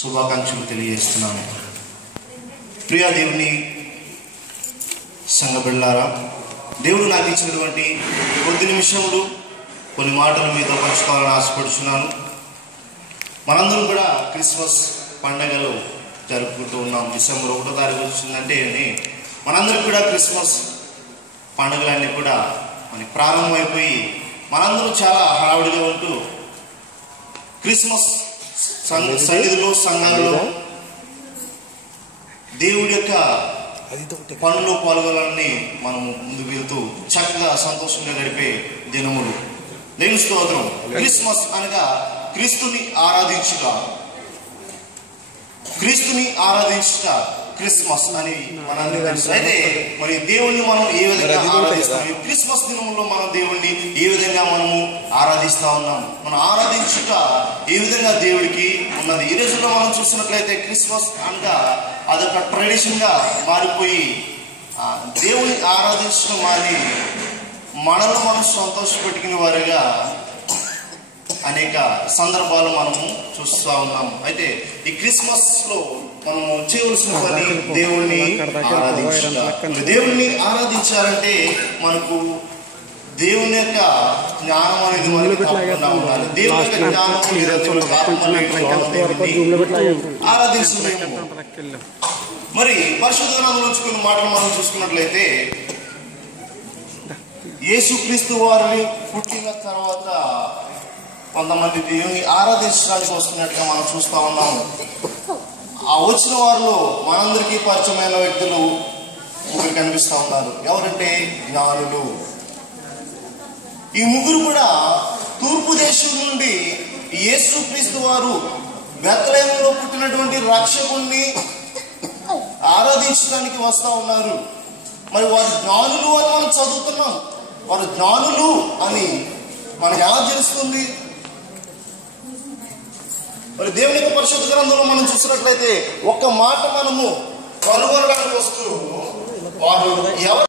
శుభాకాంక్షలు తెలియజేస్తున్నాను. ప్రియా దేవుని సంఘ బిడ్డలారా, దేవుడు నాకు ఇచ్చినటువంటి కొద్ది నిమిషములు కొన్ని మాటలు మీతో పంచుకోవాలని ఆశపడుతున్నాను. మనందరం కూడా క్రిస్మస్ పండగలు జరుపుకుంటూ ఉన్నాం. డిసెంబర్ 1వ తారీఖు వచ్చిందంటే మనందరం కూడా క్రిస్మస్ పండుగలన్నీ కూడా మనకి ప్రారంభమైపోయి మనందరం చాలా హడావుడిగా ఉంటూ క్రిస్మస్ సన్నిధిలో సంఘాలలో దేవుడి యొక్క పనులు పాల్గొనాలని మనము ముందుకు వెళ్తూ చక్కగా సంతోషంగా గడిపే దినములు. దేవుని స్తోత్రం. క్రిస్మస్ అనగా క్రీస్తుని ఆరాధించుట క్రిస్మస్ అని మనందరికీ తెలుసు. అయితే మరి దేవుణ్ణి మనం ఏ విధంగా ఆరాధిస్తాం? క్రిస్మస్ దినంలో మనం దేవుణ్ణి ఏ విధంగా మనము ఆరాధిస్తా ఉన్నాం? మనం ఆరాధించుట ఏ విధంగా దేవుడికి ఉన్నది? ఈ రోజుల్లో మనం చూసినట్లయితే క్రిస్మస్ అనగా అదొక ట్రెడిషన్ గా మారిపోయి దేవుని ఆరాధించడం మారి మనల్ని మనం సంతోషపెట్టుకునే వారిగా అనేక సందర్భాలు మనము చూస్తూ ఉన్నాము. అయితే ఈ క్రిస్మస్ లో మనము చేయవలసిన పని దేవుణ్ణి ఆరాధించాలి. దేవుణ్ణి ఆరాధించాలంటే మనకు దేవుని యొక్క జ్ఞానం అనేది మనకి తప్పకుండా ఉండాలి. దేవుని యొక్క జ్ఞానం ఆరాధించలేము. మరి పరిశుద్ధ గ్రంథంలోంచి కొన్ని మాటలు మనం చూసుకున్నట్లయితే యేసుక్రీస్తు వారిని పుట్టిన తర్వాత కొంతమంది దేవుని ఆరాధించడానికి వస్తున్నట్టుగా మనం చూస్తూ ఉన్నాము. ఆ వచ్చిన వారిలో మనందరికీ పరిచయమైన వ్యక్తులు ముగ్గురు కనిపిస్తూ ఉన్నారు. ఎవరంటే జ్ఞానులు. ఈ ముగ్గురు కూడా తూర్పు దేశం నుండి యేసుక్రీస్తు వారు బెత్లెహేములో పుట్టినటువంటి రక్షకుణ్ణి ఆరాధించడానికి వస్తూ ఉన్నారు. మరి వారు జ్ఞానులు అని మనం చదువుతున్నాం. వారు జ్ఞానులు అని మనకు ఎలా తెలుస్తుంది? మరి దేవుని యొక్క పరిశుద్ధ గ్రంథంలో మనం చూసినట్లయితే ఒక్క మాట మనము కనుగొనడానికి వస్తూ వారు ఎవరు